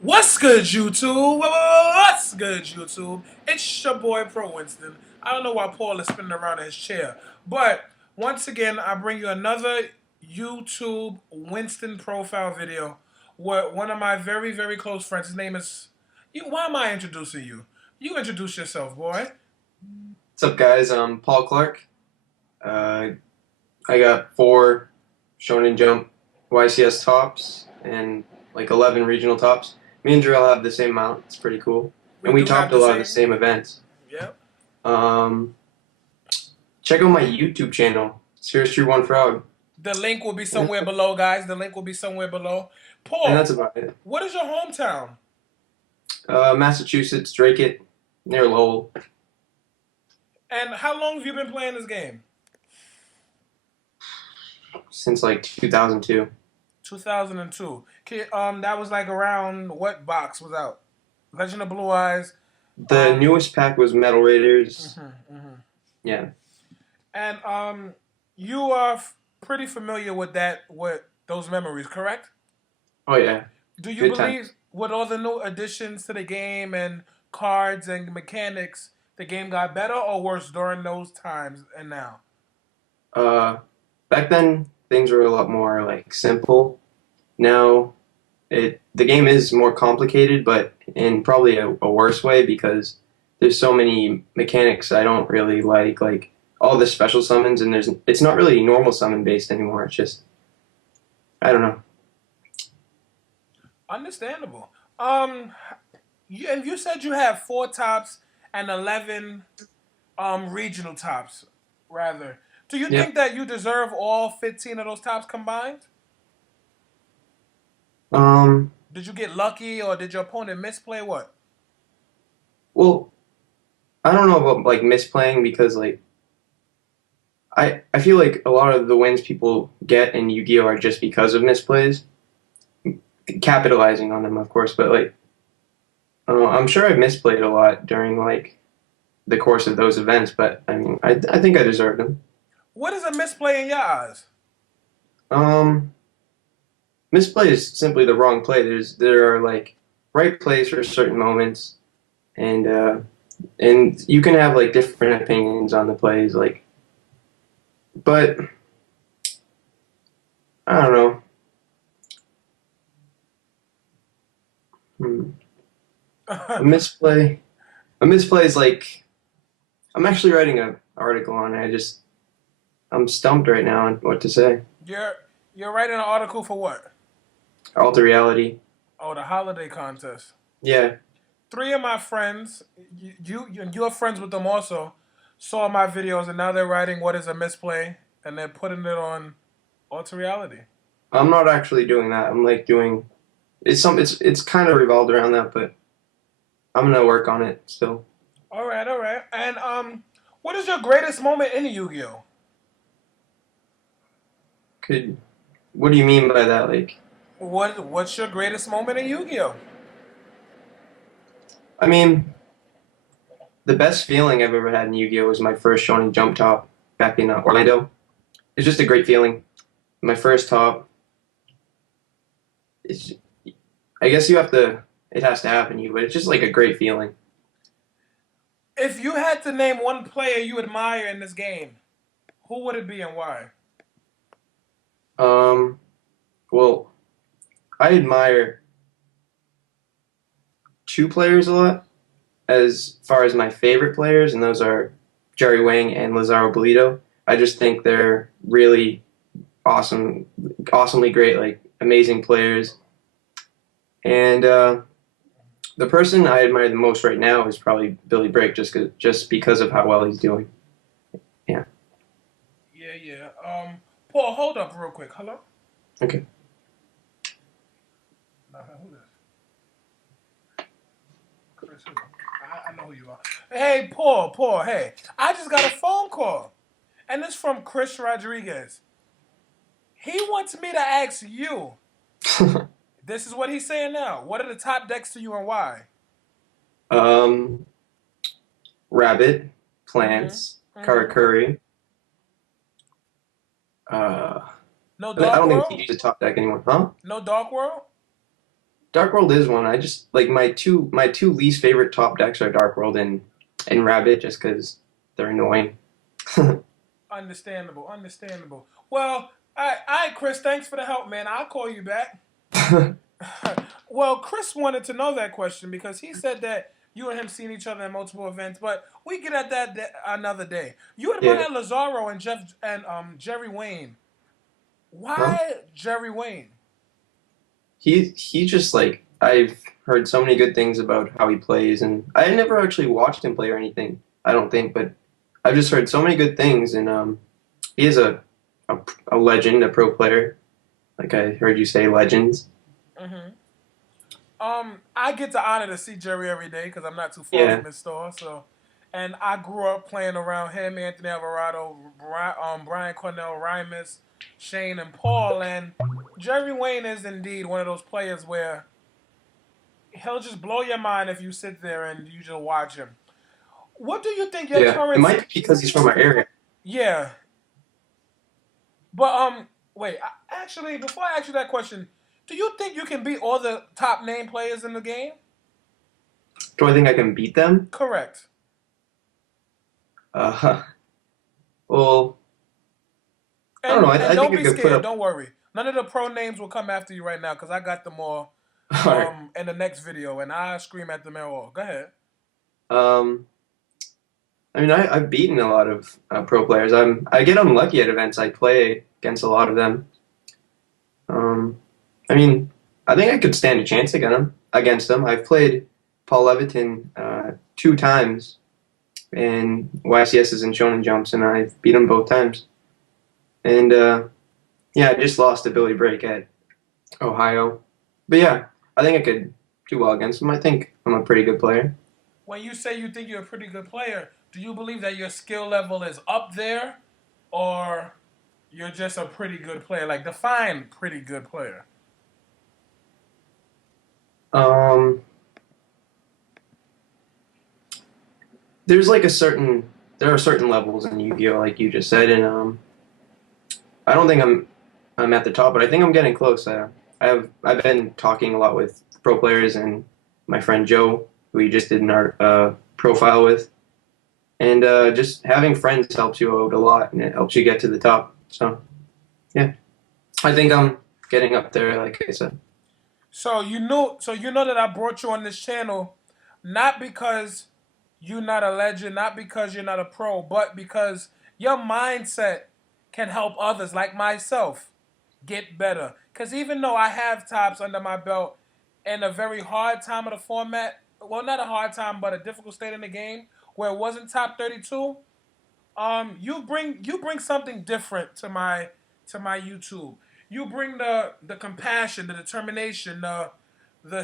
What's good, YouTube? What's good, YouTube? It's your boy Pro Winston. I don't know why Paul is spinning around in his chair, but once again, I bring you another YouTube Winston profile video where one of my very, very close friends, his name is. Why am I introducing you? You introduce yourself, boy. What's up, guys? I'm Paul Clarke. Uh, I got 4 Shonen Jump YCS tops and like 11 regional tops. Me and Drill have the same amount. It's pretty cool. We And we do have topped a the lot of the same. same events. Yep. Um, Check out my YouTube channel. Serious True One Frog. The link will be And somewhere below, guys. The link will be somewhere below. that's Paul, about it. what is your hometown? Massachusetts, Drake it, near Lowell. And how long have you been playing this game? Since like 2002. 2002. That was like around what box was out? Legend of Blue Eyes. The Um, newest pack was Metal Raiders. mhm, mhm. Yeah. And you are pretty familiar with with those memories, correct? Oh yeah. Do you Good time. believe with all the new additions to the game and cards and mechanics, the game got better or worse during those times and now? Uh, Back then things were a lot more like simple. Now the game is more complicated, but in probably a worse way because there's so many mechanics I don't really like all the special summons, and it's not really normal summon based anymore. It's just I don't know. Understandable. And you said you have four tops and 11 regional tops, rather. Do you Yeah. think that you deserve all 15 of those tops combined? Um. Did you get lucky or did your opponent misplay what? Well, I don't know about like misplaying because like I feel like a lot of the wins people get in Yu-Gi-Oh are just because of misplays, capitalizing on them, of course. But like I'm sure I've misplayed a lot during like the course of those events, but I mean, I think I deserved them. What is a misplay in your eyes? Um, Misplay is simply the wrong play. There are like right plays for certain moments, and you can have like different opinions on the plays, like, but I don't know. Hmm. A misplay, a misplay is like I'm actually writing an article on it. I'm stumped right now on what to say. you're you're writing an article for what? Alter reality. Oh, the holiday contest. Yeah. Three of my friends, you're friends with them also, saw my videos and now they're writing what is a misplay and they're putting it on Alter Reality. I'm not actually doing that. I'm like doing it's kind of revolved around that, but I'm gonna work on it still. All right, all right. And what is your greatest moment in Yu-Gi-Oh? Could What do you mean by that? Like, What's your greatest moment in Yu-Gi-Oh? I mean, the best feeling I've ever had in Yu-Gi-Oh was my first Shonen Jump top back in Orlando. It's just a great feeling. My first top. It's I guess you have to. It has to happen to you, but it's just like a great feeling. If you had to name one player you admire in this game, who would it be and why? Um, well, I admire 2 players a lot as far as my favorite players, and those are Jerry Wang and Lazaro Bolito. I just think they're really awesome, awesomely great, like amazing players. And the person I admire the most right now is probably Billy Brake, just because of how well he's doing. Yeah. Yeah, yeah. Paul, hold up real quick. Hello? Okay. Who this? Chris, who? I know who you are. Hey, Paul, hey. I just got a phone call. And it's from Chris Rodriguez. He wants me to ask you. This is what he's saying now. What are the top decks to you and why? um, Rabbit, Mm-hmm. Plants, Mm-hmm. Karakuri. Uh, No I Dark don't think he World? uses top deck anymore, huh? No Dark World? Dark World is one. I just like my two least favorite top decks are Dark World and Rabbit just because they're annoying. Understandable, understandable. Well, all right, Chris. Thanks for the help, man. I'll call you back. Well, Chris wanted to know that question because he said that you and him seen each other in multiple events, but we get at that another day. You Yeah. admire Lazaro and Jeff and Jerry Wayne. Huh? Why Jerry Wayne? He just like I've heard so many good things about how he plays, and I never actually watched him play or anything. I don't think, but I've just heard so many good things, and he is a a legend, a pro player. Like I heard you say, legends. Hmm. I get the honor to see Jerry every day because I'm not too far Yeah, from his store. So, and I grew up playing around him, Anthony Alvarado, Brian Cornell, Rimus, Shane, and Paul. And Jerry Wayne is indeed one of those players where he'll just blow your mind if you sit there and you just watch him. What do you think your yeah. It current? might be because he's from our area. Yeah, but wait. Actually, before I ask you that question, do you think you can beat all the top name players in the game? Do I think I can beat them? Correct. Uh, well, I don't know. And I think don't I be could put scared. up. Don't worry. None of the pro names will come after you right now because I got them all All right. in the next video, and I scream at them all. Go ahead. Um, I mean, I've beaten a lot of pro players. I get unlucky at events. I play against a lot of them. Um, I mean, I think I could stand a chance against them. I've played Paul Leviton two times in YCSs and Shonen Jumps, and I've beat him both times. And yeah, I just lost to Billy Brake at Ohio. But yeah, I think I could do well against him. I think I'm a pretty good player. When you say you think you're a pretty good player, do you believe that your skill level is up there, or you're just a pretty good player? Like define pretty good player. Um, there's like there are certain levels in Yu-Gi-Oh, like you just said, and I don't think I'm at the top, but I think I'm getting close. I've been talking a lot with pro players and my friend Joe, who you just did an art profile with, and just having friends helps you out a lot, and it helps you get to the top. So yeah, I think I'm getting up there, like I said. So you know that I brought you on this channel, not because you're not a legend, not because you're not a pro, but because your mindset can help others like myself get better. Because even though I have tops under my belt in a very hard time of the format, well, not a hard time, but a difficult state in the game where it wasn't top 32, you bring something different to my YouTube. You bring the compassion, the determination, the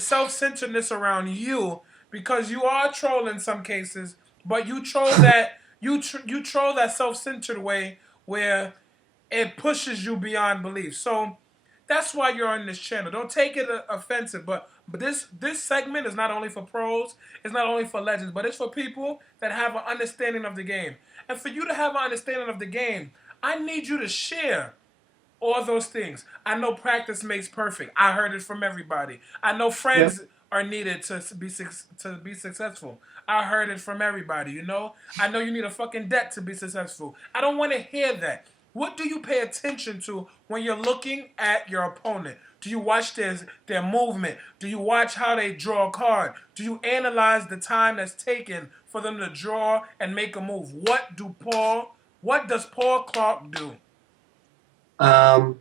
self centeredness around you because you are trolling in some cases, but you troll that you troll that self centered way where it pushes you beyond belief. So that's why you're on this channel. Don't take it offensive, but this segment is not only for pros, it's not only for legends, but it's for people that have an understanding of the game. And for you to have an understanding of the game, I need you to share all those things. I know practice makes perfect. I heard it from everybody. I know Yeah. friends are needed to be successful. I heard it from everybody, you know? I know you need a fucking debt to be successful. I don't want to hear that. What do you pay attention to when you're looking at your opponent? Do you watch their movement? Do you watch how they draw a card? Do you analyze the time that's taken for them to draw and make a move? What does Paul Clarke do? Um,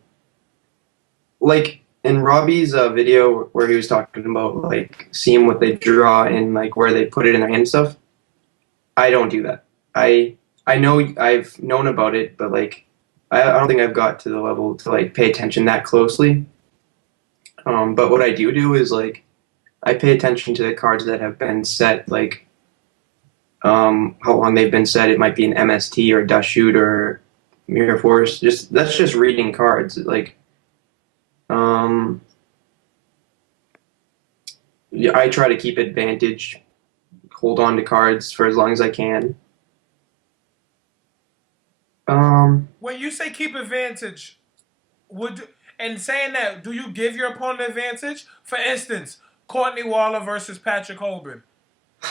like in Robbie's video where he was talking about like seeing what they draw and like where they put it in their hand and stuff. I don't do that. I I know I've known about it, but like I don't think I've got to the level to like pay attention that closely. But what I do is like I pay attention to the cards that have been set, like how long they've been set. It might be an MST or Dust Shoot or Mirror Force. Just that's just reading cards. Like um, yeah, I try to keep advantage, hold on to cards for as long as I can. Um, When you say keep advantage, would And saying that, do you give your opponent advantage? For instance, Courtney Waller versus Patrick Holden.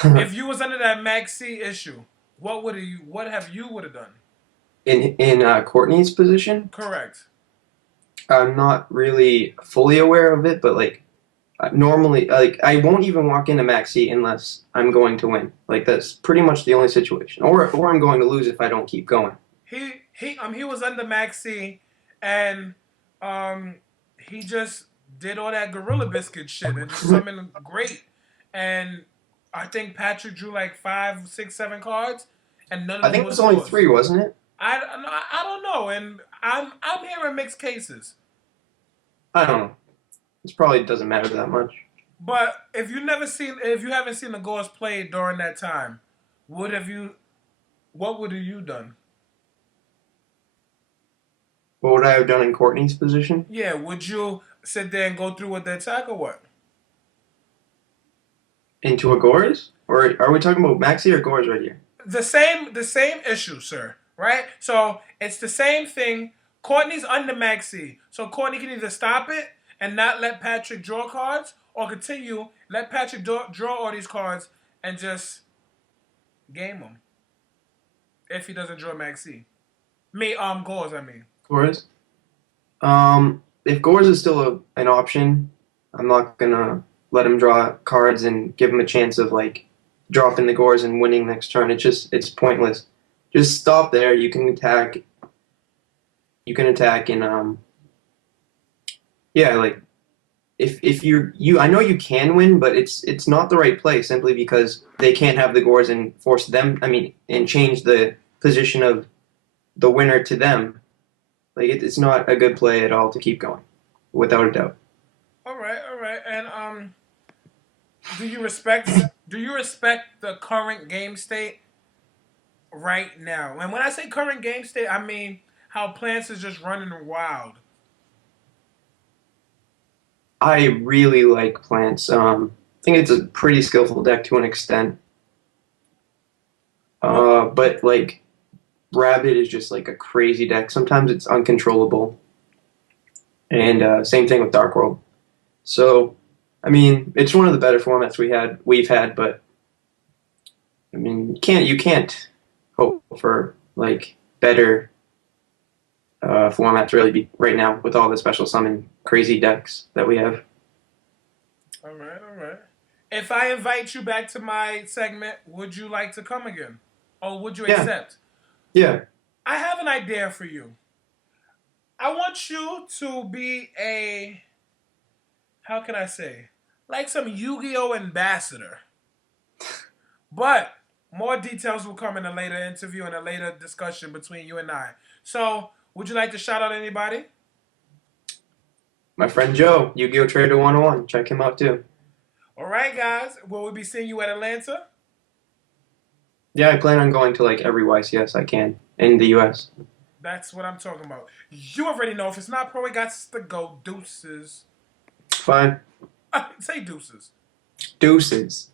If you was under that Max C issue, what would have done? In Courtney's position, Correct. I'm not really fully aware of it, but like normally, like I won't even walk into Maxi unless I'm going to win. Like that's pretty much the only situation, or I'm going to lose if I don't keep going. He was under Max C, and um he just did all that gorilla biscuit shit and just summoned great. And I think Patrick drew like five, six, seven cards, and none of I them think it was was only yours. three, wasn't it? I don't know, and I'm hearing mixed cases. I don't know. It probably doesn't matter that much. But if you haven't seen the Ghosts play during that time, what have you? What would have you done? What would I have done in Courtney's position? Yeah, would you sit there and go through with the attack or what? Into a Gores? Or are we talking about Maxi or Gores right here? The same issue, sir. Right? So it's the same thing. Courtney's under Maxi, so Courtney can either stop it and not let Patrick draw cards, or continue let Patrick draw all these cards and just game him if he doesn't draw Maxi. Goals. I mean. Gores? If Gores is still an option, I'm not gonna let him draw cards and give him a chance of like dropping the Gores and winning next turn. It's pointless. Just stop there. You can attack. You can attack and yeah, like if you I know you can win, but it's not the right play simply because they can't have the Gores and force them. I mean, and change the position of the winner to them. Like it's not a good play at all to keep going, without a doubt. All right, all right. And do you respect do you respect the current game state right now? And when I say current game state, I mean how Plants is just running wild. I really like Plants. I think it's a pretty skillful deck to an extent. Well, But like Rabbit is just like a crazy deck. Sometimes it's uncontrollable, and same thing with Dark World. So, I mean, it's one of the better formats we've had, but I mean, you can't hope for like better formats really be right now with all the special summon crazy decks that we have. all right, all right. If I invite you back to my segment, would you like to come again? Or would you Yeah, accept? yeah. I have an idea for you. I want you to be how can I say, like some Yu-Gi-Oh ambassador. But more details will come in a later interview and a later discussion between you and I. So, would you like to shout out anybody? My friend Joe, Yu-Gi-Oh! Trader 101. Check him out too. All right, guys. Will we be seeing you at Atlanta? Yeah, I plan on going to like every YCS I can in the US. That's what I'm talking about. You already know. If it's not pro, it got to go deuces. Fine. Say deuces. Deuces.